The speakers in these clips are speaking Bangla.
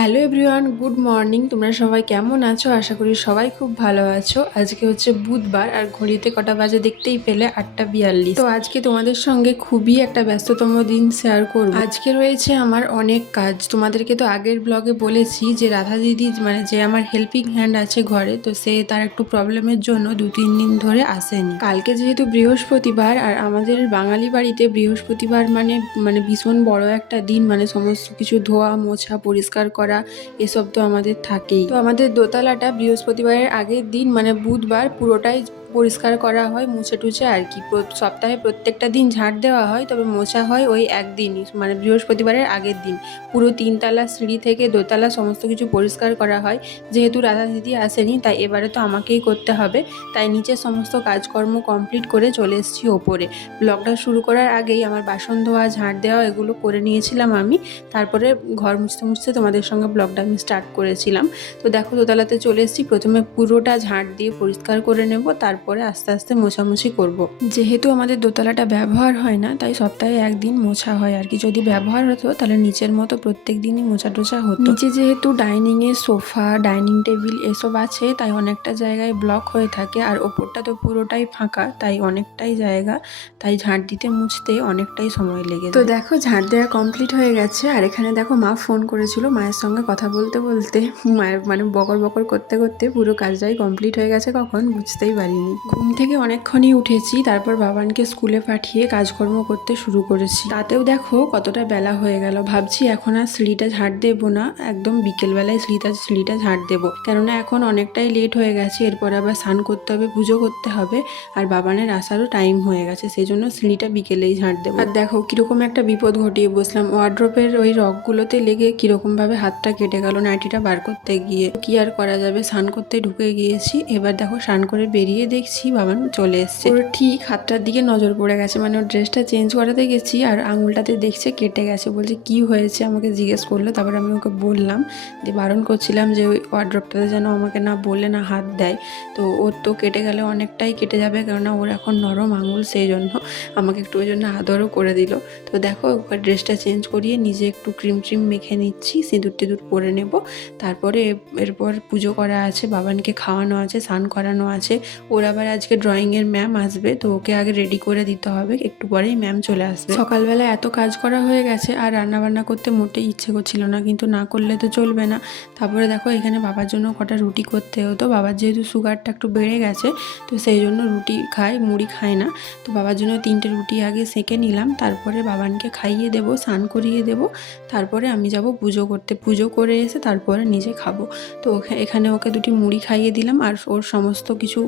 Hello everyone, good morning. তোমরা সবাই কেমন আছো? আশা করি সবাই খুব ভালো আছো। আজকে হচ্ছে বুধবার আর ঘড়িতে কটা বাজে দেখতেই পেলে 8:42। তো আজকে তোমাদের সঙ্গে খুবই একটা ব্যস্ততম দিন শেয়ার করব। আজকে রয়েছে আমার অনেক কাজ। তোমাদেরকে তো আগের ব্লগে বলেছি যে রাধা দিদি মানে যে আমার হেল্পিং হ্যান্ড আছে ঘরে, তো সে তার একটু প্রবলেমের জন্য 2-3 দিন ধরে আসেনি। কালকে যেহেতু বৃহস্পতিবার আর আমাদের বাঙালি বাড়িতে বৃহস্পতিবার মানে মানে ভীষণ বড় একটা দিন, মানে সমস্ত কিছু ধোয়া মোছা পরিষ্কার করা এসব তো আমাদের থাকেই। তো আমাদের দোতলাটা বৃহস্পতিবারের আগের দিন মানে বুধবার পুরোটাই পরিষ্কার করা হয়, মুছে টুছে আর কি। সপ্তাহে প্রত্যেকটা দিন ঝাঁট দেওয়া হয়, তবে মোছা হয় ওই একদিনই, মানে বৃহস্পতিবারের আগের দিন। পুরো 3তলা সিঁড়ি থেকে দোতলা সমস্ত কিছু পরিষ্কার করা হয়। যেহেতু রাধা দিদি আসেনি তাই এবারে তো আমাকেই করতে হবে, তাই নিচে সমস্ত কাজকর্ম কমপ্লিট করে চলে এসেছি ওপরে। ব্লগটা শুরু করার আগেই আমার বাসন ধোয়া ঝাঁট দেওয়া এগুলো করে নিয়েছিলাম আমি। তারপরে ঘর মুছতে মুছতে তোমাদের সঙ্গে ব্লগটা আমি স্টার্ট করেছিলাম। তো দেখো দোতলাতে চলে এসেছি। প্রথমে পুরোটা ঝাঁট দিয়ে পরিষ্কার করে নেব, তারপরে আস্তে আস্তে মোছামুছি করব। যেহেতু আমাদের দোতলাটা ব্যবহার হয় না তাই সপ্তাহে একদিন মোছা হয় আর কি। যদি ব্যবহার হতো তাহলে নিচের মতো প্রত্যেক দিনই মোছা টোছা হতো। নিচে যেহেতু ডাইনিংয়ে সোফা ডাইনিং টেবিল এসব আছে তাই অনেকটা জায়গায় ব্লক হয়ে থাকে, আর ওপরটা তো পুরোটাই ফাঁকা তাই অনেকটাই জায়গা, তাই ঝাঁট দিতে মুছতে অনেকটাই সময় লেগে যায়। তো দেখো ঝাঁট দেওয়া কমপ্লিট হয়ে গেছে, আর এখানে দেখো মা ফোন করেছিল। মায়ের সঙ্গে কথা বলতে বলতে মায়ের মানে বকর বকর করতে করতে পুরো কাজটাই কমপ্লিট হয়ে গেছে, কখন বুঝতেই পারিনি। ঘুম থেকে অনেকক্ষণই উঠেছি, তারপর বাবানকে স্কুলে পাঠিয়ে কাজকর্ম করতে শুরু করেছি। তাতেও দেখো কতটা বেলা হয়ে গেল। ভাবছি এখন আর সিঁড়িটা ঝাঁট দেবো না, একদম বিকেলবেলায় সিঁড়িটা ঝাঁট দেবো, কেননা এখন অনেকটাই লেট হয়ে গেছে। এরপরে আবার স্নান করতে হবে, পুজো করতে হবে, আর বাবানের আসারও টাইম হয়ে গেছে, সেই জন্য সিঁড়িটা বিকেলেই ঝাঁট দেবো। আর দেখো কিরকম একটা বিপদ ঘটিয়ে বসলাম। ওয়ার্ড্রোপের ওই রকগুলোতে লেগে কিরকম ভাবে হাতটা কেটে গেল নাইটিটা বার করতে গিয়ে। কি আর করা যাবে, স্নান করতে ঢুকে গিয়েছি। এবার দেখো স্নান করে বেরিয়ে দেখছি বাবান চলে এসছে। ওর ঠিক হাতটার দিকে নজর পড়ে গেছে, মানে ওর ড্রেসটা চেঞ্জ করাতে গেছি আর আঙুলটাতে দেখছে কেটে গেছে। বলছে কি হয়েছে, আমাকে জিজ্ঞেস করলো। তারপরে আমি ওকে বললাম, দিয়ে বারণ করছিলাম যে ওই ওয়ার্ড্রপটাতে যেন আমাকে না বলে না হাত দেয়। তো ওর তো কেটে গেলে অনেকটাই কেটে যাবে, কেননা ওর এখন নরম আঙুল, সেই জন্য আমাকে একটু ওই জন্য আদরও করে দিল। তো দেখো ওকে ড্রেসটা চেঞ্জ করিয়ে নিজে একটু ক্রিম ট্রিম মেখে নিচ্ছি, সিঁদুর টিঁদুর পরে নেব। তারপরে এরপর পুজো করা আছে, বাবানকে খাওয়ানো আছে, স্নান করানো আছে। ওর আবার আজকে ড্রয়িংয়ের ম্যাম আসবে, তো ওকে আগে রেডি করে দিতে হবে, একটু পরেই ম্যাম চলে আসবে। সকালবেলা এত কাজ করা হয়ে গেছে আর রান্নাবান্না করতে মোটেই ইচ্ছে করছিল না, কিন্তু না করলে তো চলবে না। তারপরে দেখো এখানে বাবার জন্য কটা রুটি করতে হতো। বাবার যেহেতু সুগারটা একটু বেড়ে গেছে তো সেই জন্য রুটি খায়, মুড়ি খায় না। তো বাবার জন্য 3টে রুটি আগে সেঁকে নিলাম, তারপরে বাবানকে খাইয়ে দেবো, স্নান করিয়ে দেবো, তারপরে আমি যাব পুজো করতে। পুজো করে এসে তারপরে নিজে খাবো। তো এখানে ওকে 2টি মুড়ি খাইয়ে দিলাম, আর ওর সমস্ত কিছু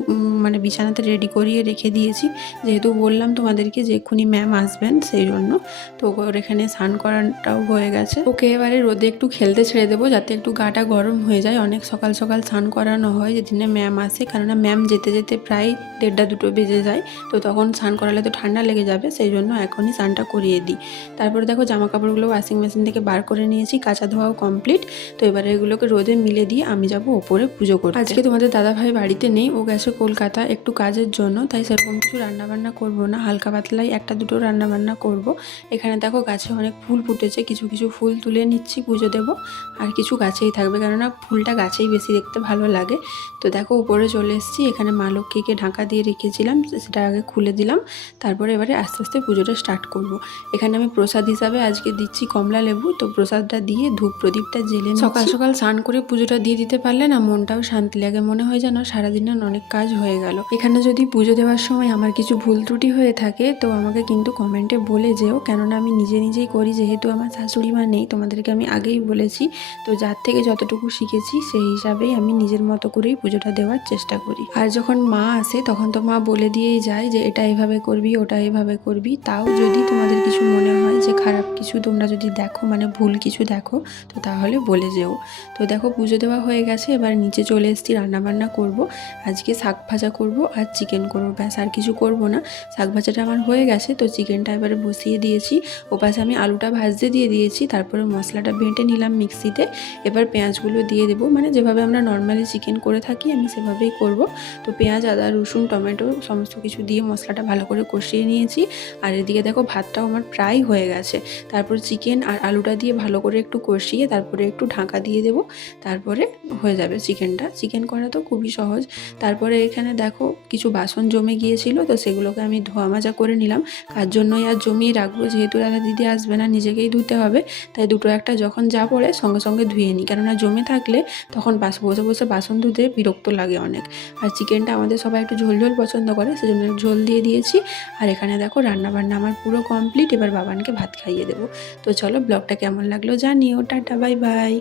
মানে বিছানাতে রেডি করিয়ে রেখে দিয়েছি, যেহেতু বললাম তোমাদেরকে যে এক্ষুনি ম্যাম আসবেন, সেই জন্য। তো ওর এখানে স্নান করাটাও হয়ে গেছে। ওকে এবারে রোদে একটু খেলতে ছেড়ে দেবো, যাতে একটু গাটা গরম হয়ে যায়। অনেক সকাল সকাল স্নান করানো হয় যেদিনে ম্যাম আসে, কেননা ম্যাম যেতে যেতে প্রায় 1:30-2 বেজে যায়। তো তখন স্নান করালে তো ঠান্ডা লেগে যাবে, সেই জন্য এখনই স্নানটা করিয়ে দিই। তারপরে দেখো জামা কাপড়গুলো ওয়াশিং মেশিন থেকে বার করে নিয়েছি, কাঁচা ধোয়াও কমপ্লিট। তো এবারে এগুলোকে রোদে মিলে দিয়ে আমি যাব ওপরে পুজো করতে। আজকে তোমাদের দাদাভাই বাড়িতে নেই, ও গেছে কলকাতা একটু কাজের জন্য, তাই সেরকম কিছু রান্নাবান্না করব না, হালকা পাতলাই 1-2 রান্নাবান্না করব। এখানে দেখো গাছে অনেক ফুল ফুটেছে, কিছু কিছু ফুল তুলে নিচ্ছি, পুজো দেব, আর কিছু গাছেই থাকবে, কেননা ফুলটা গাছেই বেশি দেখতে ভালো লাগে। তো দেখো উপরে চলে এসেছি। এখানে মা লক্ষ্মীকে ঢাকা দিয়ে রেখেছিলাম, সেটা আগে খুলে দিলাম, তারপরে এবারে আস্তে আস্তে পুজোটা স্টার্ট করব। এখানে আমি প্রসাদ হিসাবে আজকে দিচ্ছি কমলা লেবু, তো প্রসাদটা দিয়ে ধূপ প্রদীপটা জ্বেলে সকাল সকাল স্নান করে পুজোটা দিয়ে দিতে পারলে না মনটাও শান্তি লাগে, মনে হয় যেন সারাদিনের অনেক কাজ হয়ে গেল। এখানে যদি পুজো দেওয়ার সময় আমার কিছু ভুল ত্রুটি হয়ে থাকে তো আমাকে কিন্তু কমেন্টে বলে যেও, কেননা আমি নিজেই করি, যেহেতু আমার শাশুড়ি মা নেই, তোমাদেরকে আমি আগেই বলেছি। তো যার থেকে যতটুকু শিখেছি সেই হিসাবেই আমি নিজের মতো করেই পুজোটা দেওয়ার চেষ্টা করি। আর যখন মা আসে তখন তো মা বলে দিয়েই যায় যে এটা এভাবে করবি, ওটা এভাবে করবি। তাও যদি তোমাদের কিছু মনে হয় যে খারাপ কিছু তোমরা যদি দেখো, মানে ভুল কিছু দেখো, তো তাহলে বলে যেও। তো দেখো পুজো দেওয়া হয়ে গেছে, এবার নিচে চলে এসেছি, রান্নাবান্না করব। আজকে শাক ভাজা করব আর চিকেন করব, ব্যাস আর কিছু করব না। শাক ভাজাটা আমার হয়ে গেছে, তো চিকেনটা এবারে বসিয়ে দিয়েছি। ওপাশে আমি আলুটা ভাজতে দিয়ে দিয়েছি, তারপরে মশলাটা বেটে নিলাম মিক্সিতে। এবার পেঁয়াজগুলো দিয়ে দেবো, মানে যেভাবে আমরা নর্মালি চিকেন করে থাকি আমি সেভাবেই করব। তো পেঁয়াজ, আদা, রসুন, টমেটো সমস্ত কিছু দিয়ে মশলাটা ভালো করে কষিয়ে নিয়েছি। আর এদিকে দেখো ভাতটাও আমার প্রায় হয়ে গেছে। তারপর চিকেন আর আলুটা দিয়ে ভালো করে একটু কষিয়ে তারপর তারপরে একটু ঢাকা দিয়ে দেবো, তারপরে হয়ে যাবে চিকেনটা। চিকেন করা তো খুবই সহজ। তারপরে এখানে দেখো কিছু বাসন জমে গিয়েছিল, তো সেগুলোকে আমি ধোয়া মাজা করে নিলাম। কার জন্যই আর জমিয়ে রাখবো, যেহেতু দাদা দিদি আসবে না, নিজেকেই ধুতে হবে, তাই দুটো একটা যখন যা পড়ে সঙ্গে সঙ্গে ধুয়ে নিই, কেননা জমে থাকলে তখন বসে বসে বাসন ধুতে বিরক্ত লাগে অনেক। আর চিকেনটা আমাদের সবাই একটু ঝোল ঝোল পছন্দ করে, সেজন্য ঝোল দিয়ে দিয়েছি। আর এখানে দেখো রান্নাবান্না আমার পুরো কমপ্লিট, এবার বাবানকে ভাত খাইয়ে দেবো। তো চলো, ব্লগটা কেমন লাগলো জানিও। Tata, bye bye.